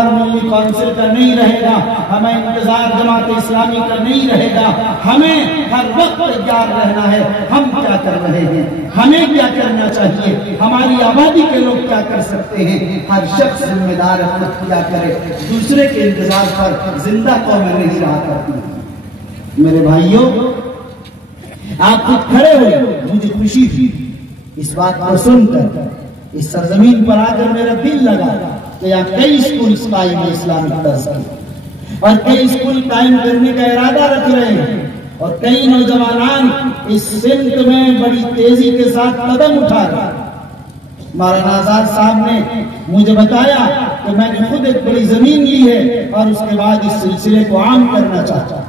ملی کونسل کا نہیں رہے گا، ہمیں انتظار جماعت اسلامی کا نہیں رہے گا، ہمیں ہر وقت تیار رہنا ہے۔ ہم کیا کر رہے ہیں، ہمیں کیا کرنا چاہیے، ہماری آبادی کے لوگ کیا کر سکتے ہیں، ہر شخص ذمہ دار خود کیا کرے۔ دوسرے کے انتظار پر زندہ قومیں نہیں رہا کرتی۔ میرے بھائیوں، آپ خود کھڑے ہوئے، مجھے خوشی تھی اس بات کو سن کر، اس سرزمین پر آ کر میرا دل لگا کہ یہاں کئی اسکولز قائم ہیں اسلامک طرز کی، اور کئی اسکول قائم کرنے کا ارادہ رکھ رہے ہیں، اور کئی نوجوانان اس سمت میں بڑی تیزی کے ساتھ قدم اٹھا رہے ہیں۔ مولانا آزاد صاحب نے مجھے بتایا کہ میں نے خود ایک بڑی زمین لی ہے اور اس کے بعد اس سلسلے کو عام کرنا چاہتا۔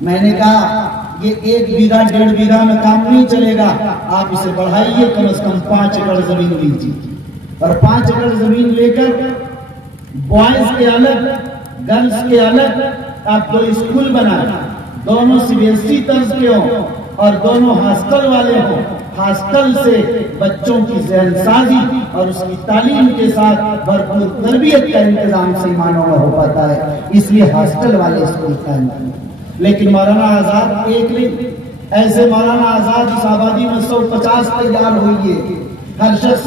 میں نے کہا یہ 1 بیگھا 1.5 بیگھا میں کام نہیں چلے گا، آپ اسے بڑھائیے، کم از کم 5 ایکڑ زمین لیجیے، اور 5 ایکڑ زمین لے کر بوائز کے الگ گرلز کے الگ آپ 2 اسکول بنائیں، دونوں CBSE طرز کے ہوں اور دونوں ہاسٹل والے ہوں۔ ہاسٹل سے بچوں کی ذہن سازی اور اس کی تعلیم کے ساتھ بھرپور تربیت کا انتظام صحیح معنوں میں ہو پاتا ہے، اس لیے ہاسٹل والے اسکول قائم کریں۔ لیکن مولانا آزاد ایک نہیں، ایسے مولانا آزاد اس آبادی میں 150 تیار ہوئی ہے۔ ہر شخص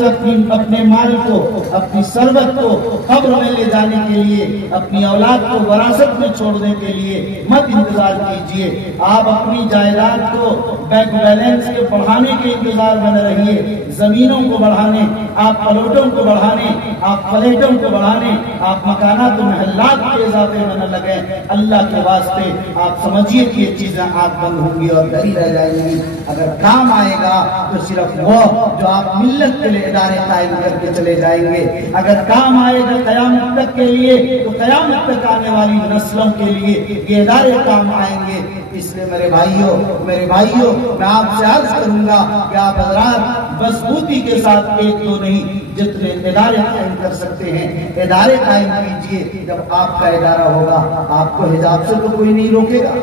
اپنے مال کو، اپنی ثروت کو قبر میں لے جانے کے لیے، اپنی اولاد کو وراثت میں چھوڑنے کے لیے مت انتظار کیجئے۔ آپ اپنی جائیداد کو بینک بیلنس کے بڑھانے کے انتظار میں نہ رہیے، زمینوں کو بڑھانے، آپ پلاٹوں کو بڑھانے، آپ فلیٹوں کو بڑھانے، آپ مکانات و محلات کے اضافے میں نہ لگیں۔ اللہ کے واسطے آپ سمجھیے کہ یہ چیزیں آپ بند ہوں گی اور گھری رہ جائیں گی۔ اگر کام آئے گا تو صرف وہ جو آپ ملت کے لیے ادارے قائم کر کے چلے جائیں گے، اگر کام آئے گا قیامت تک کے لیے تو قیامت تک آنے والی نسلوں کے لیے یہ ادارے کام آئیں گے۔ اس لیے میرے بھائیوں میں آپ سے عرض کروں گا کہ آپ حضرات مضبوطی کے ساتھ 1-2 نہیں، جتنے ادارے قائم کر سکتے ہیں ادارے قائم کیجئے۔ جب آپ کا ادارہ ہوگا آپ کو حجاب سے تو کوئی نہیں روکے گا،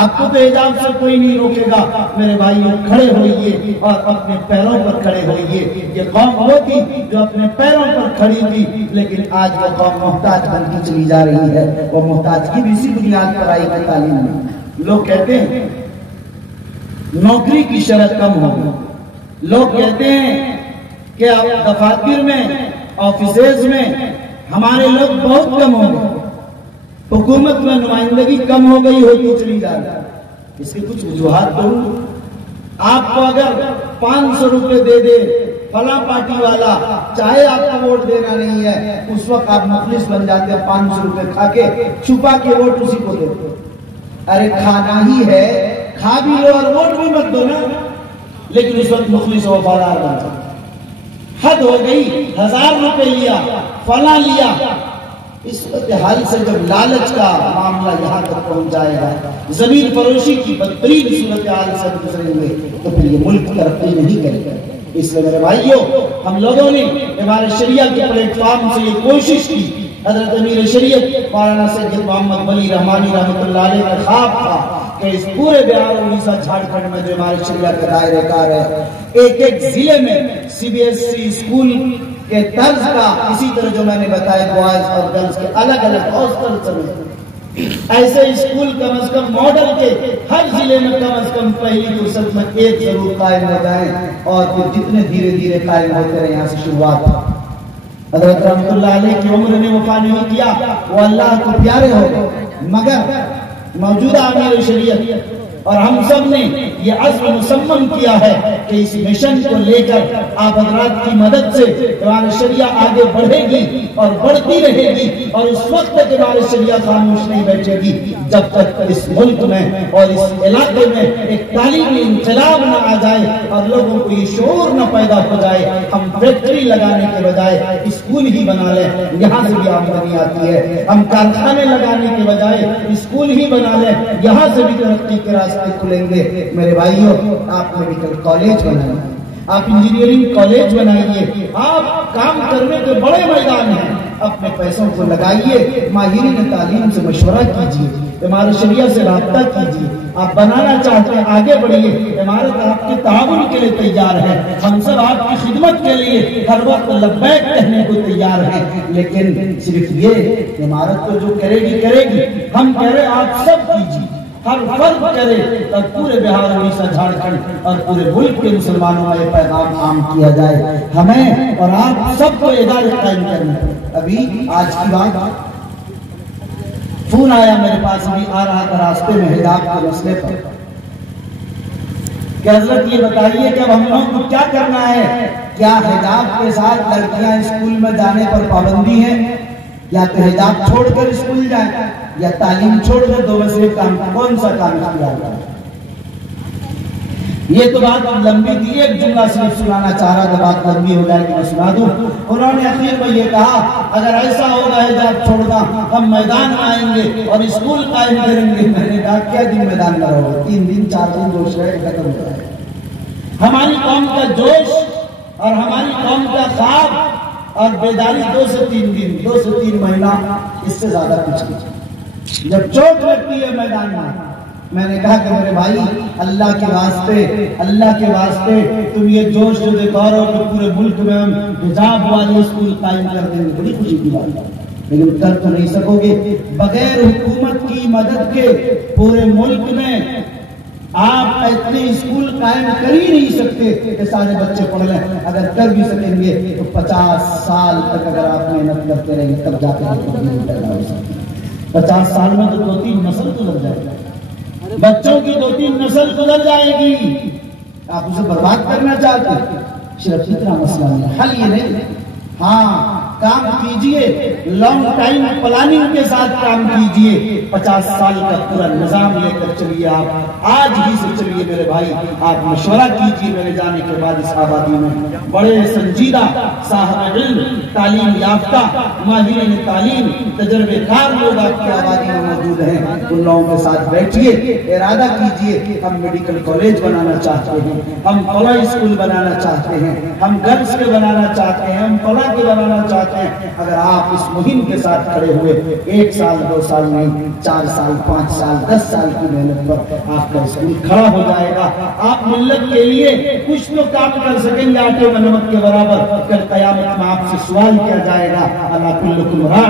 آپ کو تو حجاب سے کوئی نہیں روکے گا۔ میرے بھائیوں، کھڑے ہوئیے اور اپنے پیروں پر کھڑے ہوئیے۔ یہ قوم وہ تھی جو اپنے پیروں پر کھڑی تھی، لیکن آج وہ قوم محتاج بنتی چلی جا رہی ہے۔ وہ محتاج کی بھی اسی بنیاد پر آئی کی تعلیم میں۔ لوگ کہتے ہیں نوکری کی شرط کم ہوگی، لوگ کہتے ہیں کہ دفاتر میں، آفیسز میں ہمارے لوگ بہت کم ہوں گے، حکومت میں نمائندگی کم ہو گئی ہوتی چلی جا رہی ہے۔ اس کے کچھ وجوہات تو آپ کو اگر 500 روپے دے دے فلاں پارٹی والا، چاہے آپ کا ووٹ دینا نہیں ہے، اس وقت آپ مخلص بن جاتے ہیں۔ 500 روپے کھا کے چھپا کے ووٹ اسی کو دیتے۔ ارے کھانا ہی ہے، کھا بھی لو اور ووٹ بھی مت دو نا، لیکن اس وقت مخلص و وفادار بن جاتے۔ حد ہو گئی، 1000 روپے لیا، فلاں لیا۔ اس صورتحال سے جب لالچ کا معاملہ یہاں تک پہنچ جائے گا، زمین فروشی کی بدترین صورتحال سے گزریں گے، تو پھر یہ ملک ترقی نہیں کرے گا۔ اس لیے میرے بھائیوں، ہم لوگوں نے ہمارے شریعہ کے پلیٹ فارم سے یہ کوشش کی۔ حضرت امیر شریعت مولانا سید محمد ولی رحمانی رحمۃ اللہ علیہ کا خواب تھا کہ اس پورے بہار اڑیسہ جھارکھنڈ میں جو ہمارے شریعہ کے دائرے کار ہے، ایک ضلع میں CBSE اسکول کے طرز کا، اسی طرح جو میں نے بتایا بوائز اور گرلز کے الگ الگ ہاسٹل سمیت ایسے اسکول کم از کم ماڈل کے ہر ضلع میں کم از کم پہلی فرصت میں 1 ضرور قائم ہو جائیں، اور پھر جتنے دھیرے دھیرے قائم ہوتے رہے۔ یہاں سے شروعات حضرت رحمت اللہ علیہ کی عمر نے وفا نہیں کیا، وہ اللہ کو پیارے ہو گئے، مگر موجودہ امیر شریعت اور ہم سب نے یہ عزم مصمم کیا ہے کہ اس مشن کو لے کر آپ حضرات کی مدد سے ہماری شریعہ آگے بڑھے گی اور بڑھتی رہے گی، اور اس وقت تک ہماری شریعہ خاموش نہیں بیٹھے گی جب تک اس ملک میں اور اس علاقے میں ایک تعلیمی انقلاب نہ آ جائے اور لوگوں کو یہ شعور نہ پیدا ہو جائے۔ ہم فیکٹری لگانے کے بجائے اسکول ہی بنا لیں، یہاں سے بھی آمدنی آتی ہے۔ ہم کارخانے لگانے کے بجائے اسکول ہی بنا لیں، یہاں سے بھی ترقی کے راستے کھلیں گے۔ میرے بھائیوں، آپ میڈیکل کالج بنائیے، آپ انجینئرنگ کالج بنائیے، آپ کام کرنے کے بڑے میدان ہیں، اپنے پیسوں کو لگائیے، ماہرین تعلیم سے مشورہ کیجیے، امارت شریعہ سے رابطہ کیجیے۔ آپ بنانا چاہتے ہیں آگے بڑھیے، امارت آپ کے تعاون کے لیے تیار ہے، ہم سب آپ کی خدمت کے لیے ہر وقت لبیک کہنے کو تیار ہیں، لیکن صرف یہ امارت تو جو کرے گی، ہم کہہ رہے آپ سب کیجیے، ہر فرد کرے، اور پورے بہار اڑیسہ جھارکھنڈ اور پورے ملک کے مسلمانوں میں یہ پیغام عام کیا جائے۔ ہمیں اور آپ سب کو ادارے قائم کرنے۔ ابھی آج کی بات، فون آیا میرے پاس، بھی آ رہا تھا راستے میں حجاب کے مسئلے پر، کہ حضرت یہ بتائیے کہ اب ہم لوگ کو کیا کرنا ہے؟ کیا حجاب کے ساتھ لڑکیاں اسکول میں جانے پر پابندی ہے؟ یا تو حجاب چھوڑ کر اسکول جائیں یا تعلیم چھوڑ کر، دو میں سے کام کون سا کام کیا جائے؟ یہ تو بات لمبی تھی، ایک جملہ صرف سنانا چاہ رہا تھا، بات لمبی ہو جائے کہ میں سنا دوں۔ انہوں نے اخیر میں یہ کہا اگر ایسا ہوگا حجاب چھوڑنا ہم میدان میں آئیں گے اور اسکول قائم کریں گے۔ میں نے کہا کیا دن میدان میں رہو گے؟ 3 دن 4 دن جوش رہے ختم ہو جائے۔ ہماری قوم کا جوش اور ہماری قوم کا خواب اور بیداری 2 سے 3 دن، 2 سے 3 مہینہ، اس سے زیادہ کچھ نہیں۔ جب چوٹ لگتی ہے میدان میں نے کہا کہ میرے بھائی اللہ کے واسطے تم یہ جوش جو دکھا رہے ہو کہ پورے ملک میں ہم حجاب والے اسکول قائم کر دیں گے، بڑی خوشی کی بات ہے، لیکن کر تو نہیں سکو گے۔ بغیر حکومت کی مدد کے پورے ملک میں آپ اتنے اسکول قائم کر ہی نہیں سکتے کہ سارے بچے پڑھ لیں۔ اگر کر بھی سکیں گے تو 50 سال تک اگر آپ محنت کرتے رہیں گے تب جا کے 50 سال میں تو 2-3 نسل گزر جائے گا، بچوں کی 2-3 نسل گزر جائے گی۔ آپ اسے برباد کرنا چاہتے ہیں؟ صرف اتنا مسئلہ نہیں، حل یہ نہیں۔ ہاں کام کیجئے، لانگ ٹائم پلاننگ کے ساتھ کام کیجئے، 50 سال کا پورا نظام لے کر چلیے۔ آپ آج ہی سے چلیے میرے بھائی، آپ مشورہ کیجئے میرے جانے کے بعد اس آبادی میں بڑے سنجیدہ صاحب علم، تعلیم یافتہ، ماہرین تعلیم، تجربے کار لوگ آپ کی آبادی میں موجود ہیں، ان لوگوں کے ساتھ بیٹھیے، ارادہ کیجئے۔ ہم میڈیکل کالج بنانا چاہتے ہیں، ہم کالج اسکول بنانا چاہتے ہیں، ہم گرلز کے بنانا چاہتے ہیں، ہم کالج کے بنانا چاہتے ہیں۔ اگر آپ اس مہم کے ساتھ کھڑے ہوئے 1 سال 2 سال نہیں، 4 سال 5 سال 10 سال کی محنت پر آپ کا اسکول کھڑا ہو جائے گا۔ آپ ملت کے لیے کچھ تو کام کر سکیں گے آٹے و نمک کے برابر۔ کل قیامت میں آپ سے سوال کیا جائے گا، الا کلکم راع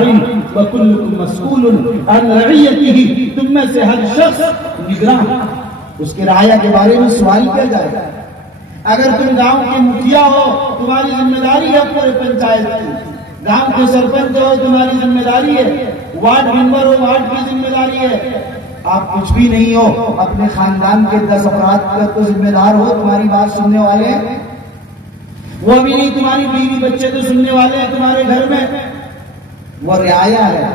و کلکم مسئول عن رعیتہ، تم میں سے ہر شخص نگراں، اس کے رعایا کے بارے میں سوال کیا جائے گا۔ اگر تم گاؤں کے مکھیا ہو تمہاری ذمہ داری ہے پورے پنچایت کی، گاؤں کے سرپنچ ہو تمہاری ذمہ داری ہے، وارڈ ممبر ہو وارڈ کی ذمہ داری ہے۔ آپ کچھ بھی نہیں ہو، اپنے خاندان کے 10 افراد کا تو ذمہ دار ہو، تمہاری بات سننے والے ہیں۔ وہ بھی نہیں، تمہاری بیوی بچے تو سننے والے ہیں تمہارے گھر میں۔ وہ رعایا ہے،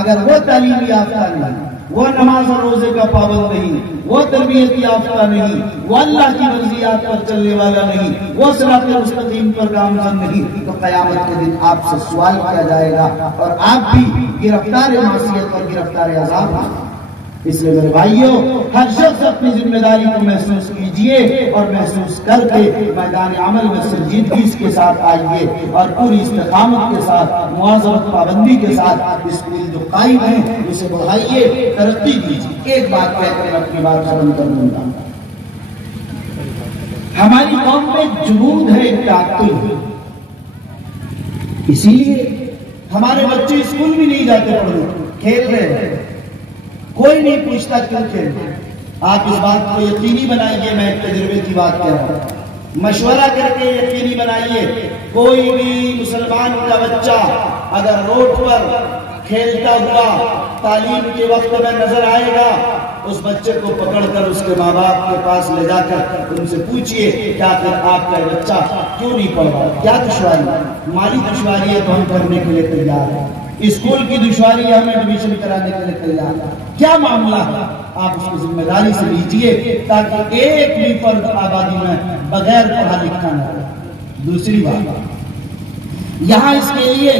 اگر وہ تعلیم یافتہ نہیں، وہ نماز اور روزے کا پابند نہیں، وہ تربیت یافتہ نہیں، وہ اللہ کی مرضیات پر چلنے والا نہیں، وہ صراط مستقیم پر گامزن نہیں، تو قیامت کے دن آپ سے سوال کیا جائے گا اور آپ بھی گرفتار معصیت اور گرفتار عذاب ہیں۔ اس لیے میرے بھائیوں، ہر شخص اپنی ذمہ داری کو محسوس کیجئے اور محسوس کر کے میدان عمل میں سنجیدگی کے ساتھ آئیے اور پوری استقامت کے ساتھ، مواظبت پابندی کے ساتھ اسکول جو قائم ہے اسے بڑھائیے، ترقی کیجیے۔ ایک بات کہہ کر اپنی بات ختم کر دوں گا، ہماری قوم میں جنون ہے، ایک تعطل ہے، اسی لیے ہمارے بچے اسکول بھی نہیں جاتے پڑھنے، کھیل رہے ہیں، کوئی نہیں پوچھتا کیوں کھیل رہے ہیں۔ آپ اس بات کو یقینی بنائیے، میں ایک تجربے کی بات کہہ رہا ہوں، مشورہ کر کے یقینی بنائیے، کوئی بھی مسلمان کا بچہ اگر روڈ پر کھیلتا ہوا تعلیم کے وقت میں نظر آئے گا، اس بچے کو پکڑ کر اس کے ماں باپ کے پاس لے جا کر ان سے پوچھئے کیا پھر آپ کا بچہ کیوں نہیں پڑھ رہا، کیا دشواری ہے؟ مالی دشواری ہے تو ہم کرنے کے لیے تیار ہیں، اسکول کی دشواری ہے ہمیں ایڈمیشن کرانے کے لیے تیار ہے، کیا معاملہ ہے؟ آپ اس کو ذمہ داری سے لیجئے تاکہ ایک بھی فرد آبادی میں بغیر پڑھا لکھا نہ رہے۔ دوسری بات، یہاں اس کے لیے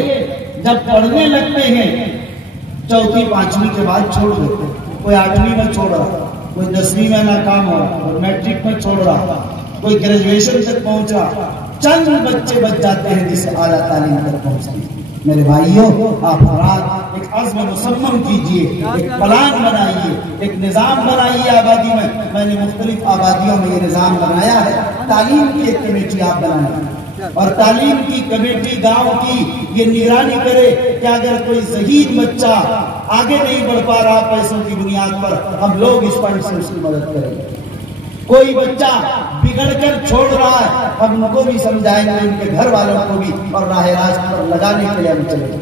جب پڑھنے لگتے ہیں 4ویں 5ویں کے بعد چھوڑ دیتے ہیں، کوئی 8ویں میں چھوڑ رہا، کوئی 10ویں میں ناکام ہو رہا، کوئی میٹرک میں چھوڑ رہا، کوئی گریجویشن تک پہنچ رہا، چند بچے بچ جاتے ہیں جسے اعلیٰ تعلیم تک پہنچتے ہیں۔ میرے بھائیوں، آپ حضرات ایک عزم مصمم کیجئے، ایک پلان بنائیے، ایک نظام بنائیے آبادی میں نے مختلف آبادیوں میں یہ نظام بنایا ہے، تعلیم کی ایک کمیٹی آپ بنائیں اور تعلیم کی کمیٹی گاؤں کی یہ نگرانی کرے کہ اگر کوئی ذہین بچہ آگے نہیں بڑھ پا رہا پیسوں کی بنیاد پر، ہم لوگ اس فنڈ سے اس کی مدد کریں گے۔ کوئی بچہ بگڑ کر چھوڑ رہا ہے، ہم ان کو بھی سمجھائیں گے، ان کے گھر والوں کو بھی، اور راہ راست پر لگانے کے لیے ہم چلیں گے۔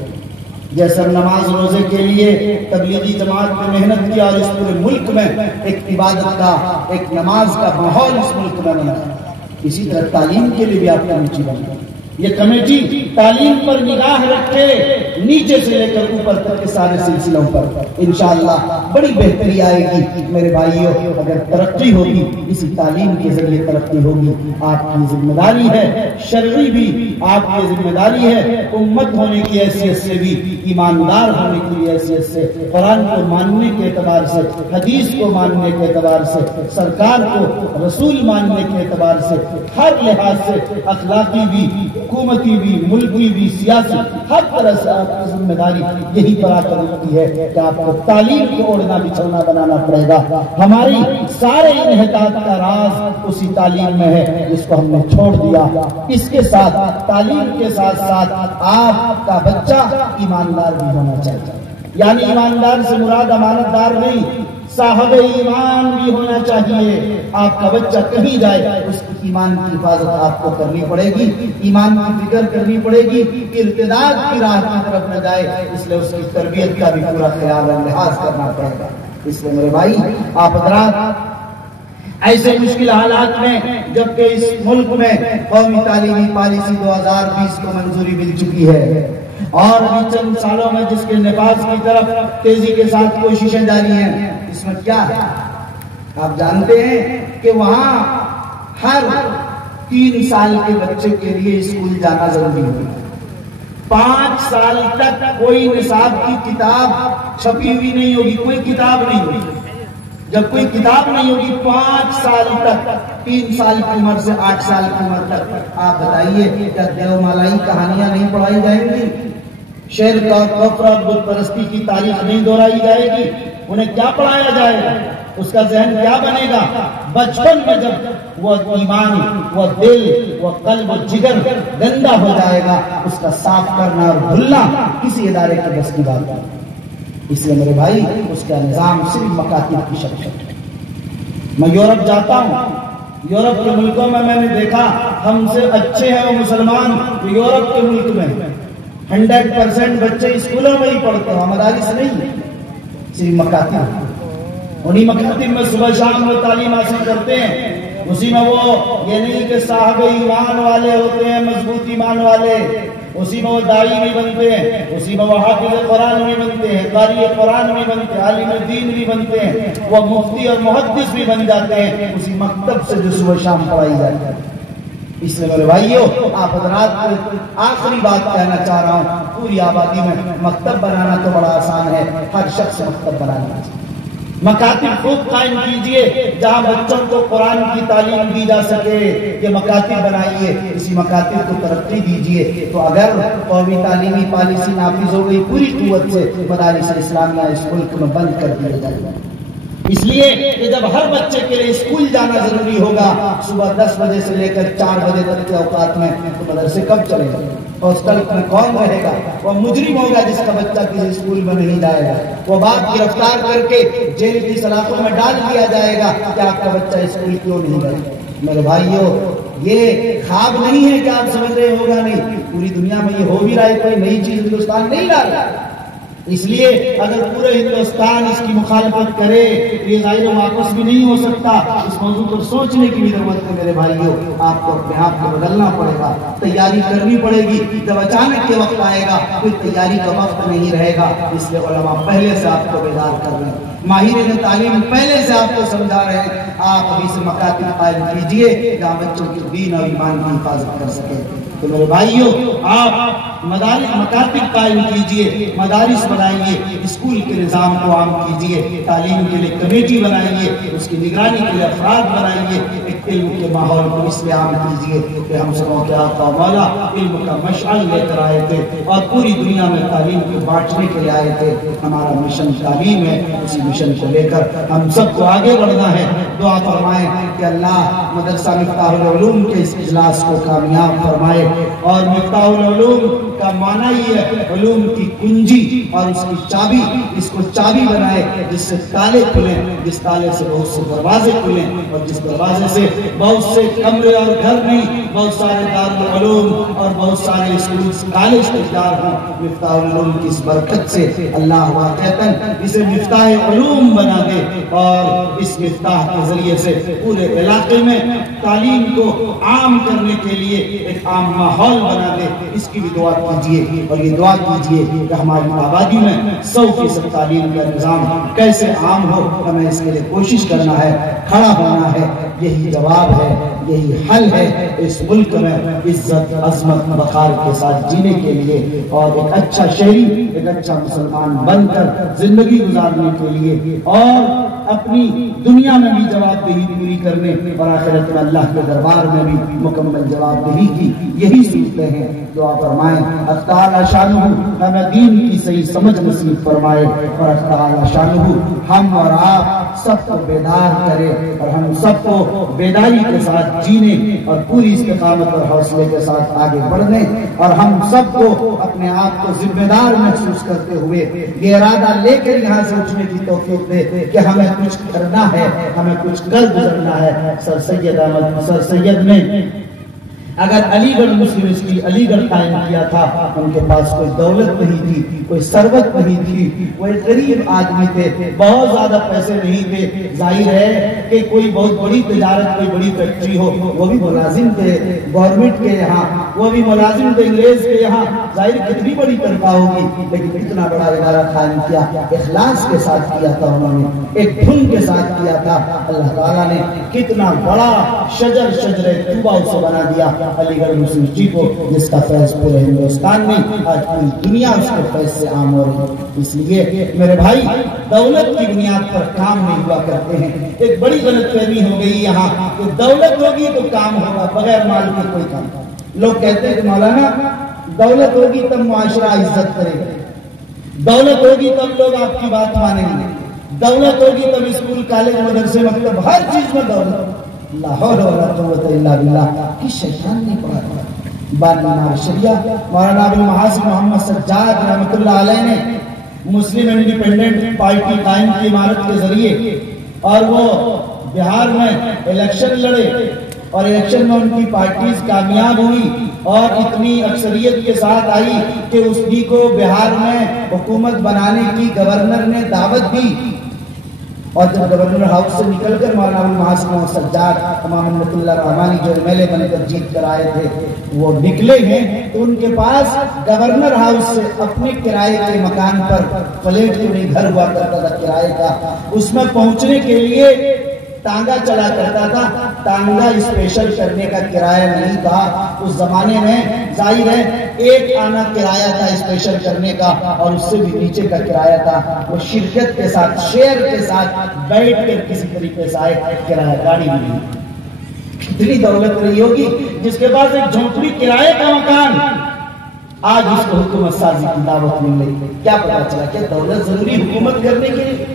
جیسے نماز روزے کے لیے تبلیغی جماعت نے محنت کیا اور اس پورے ملک میں ایک عبادت کا، ایک نماز کا ماحول اس ملک میں بنا، اسی طرح تعلیم کے لیے بھی آپ کمیٹی بنائیں۔ یہ کمیٹی تعلیم پر نگاہ رکھے، نیچے سے لے کر اوپر تک کے سارے سلسلوں پر، انشاءاللہ بڑی بہتری آئے گی۔ میرے بھائیوں، اگر ترقی ہوگی اسی تعلیم کے ذریعے ترقی ہوگی۔ آپ کی ذمہ داری ہے، شرعی بھی آپ کی ذمہ داری ہے، امت ہونے کی حیثیت سے بھی، ایماندار ہونے کی حیثیت سے، قرآن کو ماننے کے اعتبار سے، حدیث کو ماننے کے اعتبار سے، سرکار کو رسول ماننے کے اعتبار سے، ہر لحاظ سے، اخلاقی بھی، حکومتی بھی، ملکی بھی، سیاسی، ہر طرح سے آپ کی ذمہ داری یہی پر آ کر رکھتی ہے کہ آپ کو تعلیم کو اوڑھنا بچھونا بنانا پڑے گا۔ ہماری سارے انحطاط کا راز اسی تعلیم میں ہے جس کو ہم نے چھوڑ دیا۔ اس کے ساتھ، تعلیم کے ساتھ ساتھ آپ کا بچہ ایماندار بھی ہونا چاہیے، یعنی ایماندار سے مراد امانت دار نہیں، صاحب ایمان بھی ہونا چاہیے۔ آپ کا بچہ کہیں جائے اس کی ایمان کی حفاظت آپ کو کرنی پڑے گی، ایمان کی فکر کرنی پڑے گی، ارتداد کی راہ کی طرف نہ جائے، اس لیے اس کی تربیت کا بھی پورا خیال اور لحاظ کرنا پڑے گا۔ اس لیے میرے بھائی، آپ حضرات ایسے مشکل حالات میں، جبکہ اس ملک میں قومی تعلیمی پالیسی 2020 کو منظوری مل چکی ہے اور ابھی چند سالوں میں جس کے نفاذ کی طرف تیزی کے ساتھ کوششیں جاری ہیں، اس میں کیا ہے؟ آپ جانتے ہیں کہ وہاں ہر 3 سال کے بچے کے لیے اسکول جانا ضروری ہے۔ 5 سال تک کوئی نصاب کی کتاب چھپی ہوئی نہیں ہوگی، کوئی کتاب نہیں ہوگی۔ جب کوئی کتاب نہیں ہوگی 5 سال تک، 3 سال کی عمر سے 8 سال کی عمر تک، آپ بتائیے کیا دیو مالائی کہانیاں نہیں پڑھائی جائیں گی؟ شعر کا کفر بت پرستی کی تاریخ نہیں دہرائی جائے گی؟ انہیں کیا پڑھایا جائے گا؟ اس کا ذہن کیا بنے گا؟ بچپن میں جب وہ ایمان، وہ دل، وہ قلب و جگر گندا ہو جائے گا، اس کا صاف کرنا اور دھلنا کسی ادارے کے بس کی بات نہیں۔ اس لیے میرے بھائی، اس کا نظام صرف مکاتب کی شکل ہے۔ میں یورپ جاتا ہوں، یورپ کے ملکوں میں نے دیکھا ہم سے اچھے ہیں وہ مسلمان، یورپ کے ملک میں 100% بچے اسکولوں میں ہی پڑھتے ہیں، مدارس نہیں، صرف مکاتب۔ انہی مکاتب میں صبح شام وہ تعلیم حاصل کرتے ہیں، اسی میں وہ یہ نہیں کہ صاحب ایمان والے ہوتے ہیں، مضبوط ایمان والے، اسی میں وہ داعی بھی بنتے ہیں، اسی میں وہ حافظ قرآن بھی بنتے ہیں، قاری قرآن بھی بنتے ہیں، عالم دین بھی بنتے ہیں، وہ مفتی اور محدث بھی بن جاتے ہیں، اسی مکتب سے جو صبح شام پڑھائی جاتی ہے۔ اس لیے میرے بھائیوں، آپ حضرات کو آخری بات کہنا چاہ رہا ہوں، پوری آبادی میں مکتب بنانا تو بڑا آسان ہے، ہر شخص مکتب بنانا چاہیے۔ مکاتب خوب قائم کیجئے جہاں بچوں کو قرآن کی تعلیم دی جا سکے، یہ مکاتب بنائیے، اسی مکاتب کو ترقی دیجئے۔ تو اگر قومی تعلیمی پالیسی نافذ ہو گئی پوری قوت سے، مدارس اسلامیہ اس ملک میں بند کر دیا جائے گا۔ اس لیے کہ جب ہر بچے کے لیے اسکول جانا ضروری ہوگا، صبح 10 بجے سے لے کر 4 بجے تک کے اوقات میں، تو مدرسے کب چلے گا؟ ہاسٹل میں کون رہے گا؟ وہ مجرم ہوگا جس کا بچہ کسی اسکول میں نہیں جائے گا، وہ باپ گرفتار کر کے جیل کی سلاخوں میں ڈال دیا جائے گا کہ آپ کا بچہ اسکول کیوں نہیں گیا۔ میرے بھائیوں، یہ خواب نہیں ہے کہ آپ سمجھ رہے ہوگا، نہیں، پوری دنیا میں یہ ہو بھی رہا ہے، کوئی نئی چیز ہندوستان نہیں لا رہا۔ اس لیے اگر پورے ہندوستان اس کی مخالفت کرے، یہ ظاہر واپس بھی نہیں ہو سکتا۔ اس موضوع پر سوچنے کی بھی ضرورت ہے میرے بھائیوں، آپ کو اپنے آپ کو بدلنا پڑے گا، تیاری کرنی پڑے گی۔ جب اچانک کے وقت آئے گا کوئی تیاری کا وقت نہیں رہے گا، اس لیے علماء پہلے سے آپ کو بیدار کر رہے ہیں، ماہرین تعلیم پہلے سے آپ کو سمجھا رہے ہیں۔ آپ ابھی سے مکاتب قائم کیجئے جہاں بچوں کی دین اور ایمان کی حفاظت کر سکیں۔ تو میرے بھائیوں آپ مدارس مکاتب قائم کیجئے، مدارس بنائیے، اسکول کے نظام کو عام کیجئے، تعلیم کے لیے کمیٹی بنائیے، اس کی نگرانی کے لیے افراد بنائیے، ایک علم کے ماحول کو اس لیے عام کیجئے کہ ہم سبوں کے آقا مولا علم کا مشعل لے کر آئے تھے اور پوری دنیا میں تعلیم کو بانٹنے کے لیے آئے تھے۔ ہمارا مشن تعلیم ہے، اسی مشن کو لے کر ہم سب کو آگے بڑھنا ہے۔ دعا فرمائیں کہ اللہ مدرسہ مفتاح العلوم کے اس اجلاس کو کامیاب فرمائے، اور مفتاح العلوم کا معنی یہ ہے علوم کی کنجی اور اس کی چابی، اس کو چابی بنائے جس سے تالے کھلیں، جس تالے سے بہت سے دروازے کھلیں، اور جس دروازے سے بہت سے کمرے اور گھر نہیں، بہت سارے دارالعلوم اور بہت سارے اسکولز کالج تیار ہوں مفتاح العلوم کی اس برکت سے۔ اللہ واقعتاً اسے مفتاح علوم بنا دے اور اس مفتاح کے ذریعے سے پورے علاقے میں تعلیم کو عام کرنے کے لیے ایک عام ماحول بنا دے۔ اس کی بھی دعا کیجئے، اور یہ دعا کیجئے کہ ہماری آبادی میں 100% تعلیم کا نظام کیسے عام ہو، ہمیں اس کے لیے کوشش کرنا ہے، کھڑا ہونا ہے۔ یہی جواب ہے، یہی حل ہے اس ملک میں عزت عظمت وقار کے ساتھ جینے کے لیے، اور ایک اچھا شہری، ایک اچھا مسلمان بن کر زندگی گزارنے کے لیے، اور اپنی دنیا میں بھی جواب دہی پوری کرنے اور آخرت میں اللہ کے دربار میں بھی مکمل جواب دہی کی یہی صورتیں ہیں۔ دعا فرمائیں اللہ تعالی شانہ ہمیں دین کی صحیح سمجھ نصیب فرمائے، اور اللہ تعالی شانہ ہم اور آپ سب کو بیدار کرے، اور ہم سب کو بیداری کے ساتھ جینے اور پوری استقامت اور حوصلے کے ساتھ آگے بڑھنے، اور ہم سب کو اپنے آپ کو ذمہ دار محسوس کرتے ہوئے یہ ارادہ لے کر یہاں سے اٹھنے کی توفیق دے کہ ہمیں کچھ کرنا ہے، ہمیں کچھ کر گزرنا ہے۔ سر سید نے اگر علی گڑھ مسلم اسکول علی گڑھ قائم کیا تھا، ان کے پاس کوئی دولت نہیں تھی، کوئی ثروت نہیں تھی، وہ ایک غریب آدمی تھے، بہت زیادہ پیسے نہیں تھے۔ ظاہر ہے کہ کوئی بہت بڑی تجارت، کوئی بڑی فیکٹری ہو، وہ بھی ملازم تھے گورنمنٹ کے یہاں، وہ بھی ملازم تھے انگریز کے یہاں، ظاہر کتنی بڑی تنخواہ ہوگی، لیکن اتنا بڑا ادارہ قائم کیا، اخلاص کے ساتھ کیا تھا، انہوں نے ایک دھن کے ساتھ کیا تھا۔ اللہ تعالیٰ نے کتنا بڑا شجر طوبہ اسے بنا دیا علی گڑھ مسلم یونیورسٹی کو، جس کا فیض پورے ہندوستان میں، آج پوری دنیا اس کے فیض سے عام ہو رہی ہے۔ اس لیے میرے بھائی دولت کی بنیاد پر کام نہیں ہوا کرتے ہیں۔ ایک بڑی غلط فہمی ہو گئی یہاں کہ دولت ہوگی تو کام ہوگا، بغیر مال کے کوئی کام نہیں۔ لوگ کہتے ہیں کہ مولانا دولت ہوگی تب معاشرہ عزت کرے گا، دولت ہوگی تب لوگ آپ کی بات مانیں گے، دولت ہوگی تب اسکول کالج مدرسے مطلب ہر چیز میں دولت۔ لا حول ولا قوت الا باللہ کی شیطان نے پڑھا تھا۔ بانیان شریعہ مولانا ابوالمحاسن محمد سجاد رحمۃ اللہ علیہ نے مسلم انڈیپینڈنٹ پارٹی قائم کی عمارت کے ذریعے، اور وہ بہار میں الیکشن لڑے، اور الیکشن میں ان کی پارٹیز کامیاب ہوئی اور اتنی اکثریت کے ساتھ آئی کہ اس کو بہار میں حکومت بنانے کی گورنر نے دعوت دی۔ اور جب گورنر ہاؤس سے نکل کر مولانا ابوالمحاسن محمد سجاد امام رحمۃ اللہ رحمانی جو ایم ایل اے بن کر جیت کر آئے تھے، وہ نکلے ہیں تو ان کے پاس گورنر ہاؤس سے اپنے کرائے کے مکان پر، فلیٹ جو نہیں گھر ہوا کرتا تھا کرائے کا، اس میں پہنچنے کے لیے تانگا چلا کرتا تھا۔ تانگا اسپیشل کرنے کا کرایہ نہیں تھا اس زمانے میں، ظاہر ہے ایک آنا کرایہ تھا اسپیشل کرنے کا، اور اس سے بھی نیچے کا کرایہ تھا۔ وہ شرکت کے ساتھ، شیئر کے ساتھ بیٹھ کر کسی طریقے سے آئے، کرایہ گاڑی ملی۔ کتنی دولت رہی ہوگی جس کے پاس ایک جھونپڑی کرایے کا مکان، آج اس کو حکومت سازی کی دعوت مل رہی۔ کیا پتا چلا کہ دولت ضروری حکومت کرنے کے لیے،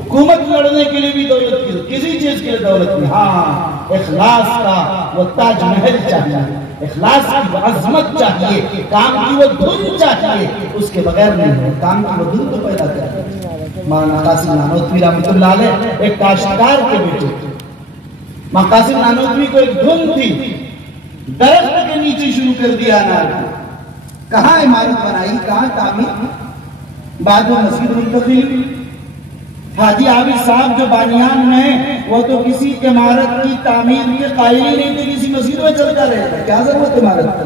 حکومت لڑنے کے لیے بھی دولت کی، کسی چیز کے لیے دولت نہیں۔ ہاں اخلاص کا وہ تاج محل چاہیے، اخلاص کی وہ عظمت چاہیے، کام کی وہ دھن چاہیے، اس کے بغیر نہیں ہے۔ کام کی وہ دھن تو پیدا کرے۔ مولانا قاسم نانوتوی رحمۃ اللہ علیہ ایک کاشتکار کے بیٹے تھے۔ مولانا قاسم نانوتوی کو ایک دھن تھی، درخت کے نیچے شروع کر دیا انار کو۔ کہاں عمارت بنائی، کہاں تعمیر، بعد میں مسجد منتقل۔ حاجی عابد صاحب جو بانیان میں، وہ تو کسی عمارت کی تعمیر کے قائل ہی نہیں تھے، کسی مسجد میں چلتا رہے تھا، کیا ضرورت عمارت کا؟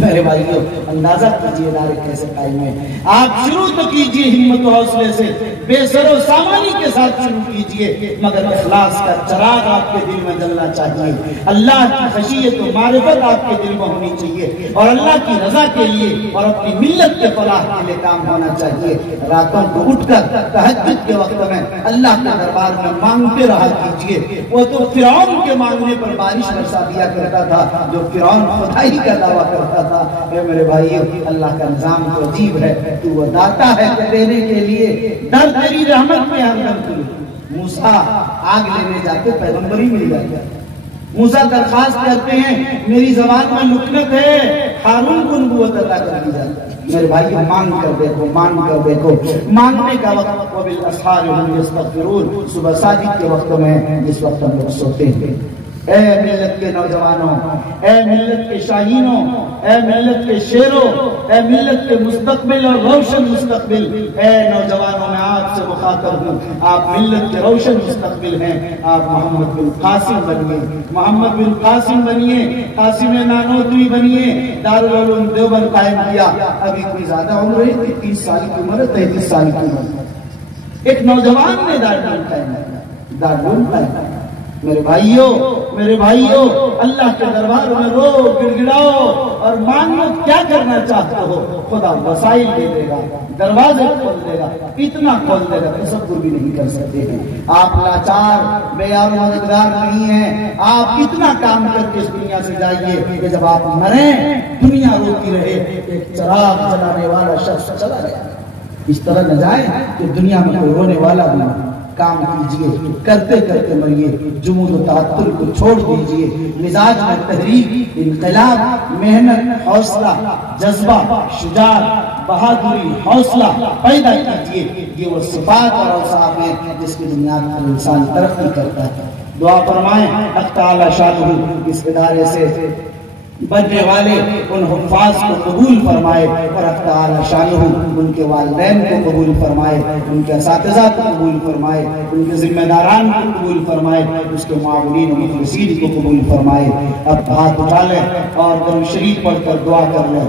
میرے بھائیوں اندازہ کیجئے ادارے کیسے قائم ہے. آپ شروع تو کیجئے ہمت و حوصلے سے، بے سر و سامانی کے ساتھ شروع کیجئے، مگر اخلاص کا چراغ آپ کے دل میں جلنا چاہیے. اللہ کی خشیت و معرفت آپ کے دل میں ہونی چاہیے، اور اللہ کی رضا کے لیے اور اپنی ملت کے فلاح کے لیے کام ہونا چاہیے. راتوں کو اٹھ کر تہجد کے وقت میں اللہ کے دربار میں مانگتے رہا کیجئے. وہ تو فرعون کے مانگنے پر بارش برسا دیا کرتا تھا، جو فرعون خدائی کا دعویٰ کرتا تھا. اے میرے بھائیو، اللہ کا نظام تو عجیب ہے. تو وہ داتا ہے کہ دینے کے لیے در تیری رحمت میں ہم دم. موسیٰ آگ لینے جاتے پیغمبری مل جاتا. موسیٰ درخواست کرتے ہیں میری زبان میں لکنت ہے، ہارون کو نبوت عطا کر دی جاتی. میرے بھائیو مانگ کر دیکھو، مانگ کر دیکھو. مانگنے کا وقت وبالاسحار هم یستغفرون، صبح صادق کے وقت میں جس وقت ہم لوگ سوتے ہیں. اے ملت کے نوجوانوں، اے ملت کے شاہینوں، اے ملت کے شیروں، اے ملت کے مستقبل اور روشن مستقبل، اے نوجوانوں میں آپ سے مخاطب ہوں. آپ ملت کے روشن مستقبل ہیں. آپ محمد بن قاسم بنیے، محمد بن قاسم بنیے، قاسم نانوتوی بنیے. دارالعلوم دیوبند قائم کیا. ابھی کوئی زیادہ عمر ہے، 30 سال کی عمر ہے، 33 سال کی عمر. ایک نوجوان نے دارالعلوم قائم کیا، دارالعلوم قائم کیا. میرے بھائیوں اللہ کے دربار میں رو، گڑگڑاؤ اور مانگو. کیا کرنا چاہتے ہو؟ خدا وسائل دے دے گا، دروازے کھول دے گا، اتنا کھول دے گا تصور بھی نہیں کر سکتے ہیں. آپ لاچار بے یار و مددگار نہیں ہیں. آپ اتنا کام کر کے اس دنیا سے جائیے کہ جب آپ مریں دنیا روتی رہے. ایک چراغ جلانے والا شخص چلا گیا. اس طرح نہ جائے کہ دنیا میں کوئی رونے والا بھی نہ. کام کیجئے، کرتے کرتے مریے. جمود و تعطل کو چھوڑ دیجئے. مزاج میں تحریک، انقلاب، محنت، حوصلہ، جذبہ، شجاعت، بہادری، حوصلہ پیدا کیجئے. یہ وہ صفات اور اوصاف ہیں جس کی بنیاد پر انسان ترقی کرتا ہے. دعا فرمائیں حق تعالی شانہ اس ادارے سے بننے والے ان حفاظ کو قبول فرمائے، اور حق تعالی شانہ ان کے والدین کو قبول فرمائے، ان کے اساتذہ کو قبول فرمائے، ان کے ذمہ داران کو قبول فرمائے، اس کے معاونین و مخلصین کو قبول فرمائے. اب ہاتھ اٹھا لیں اور درود شریف پڑھ کر دعا کر لیں.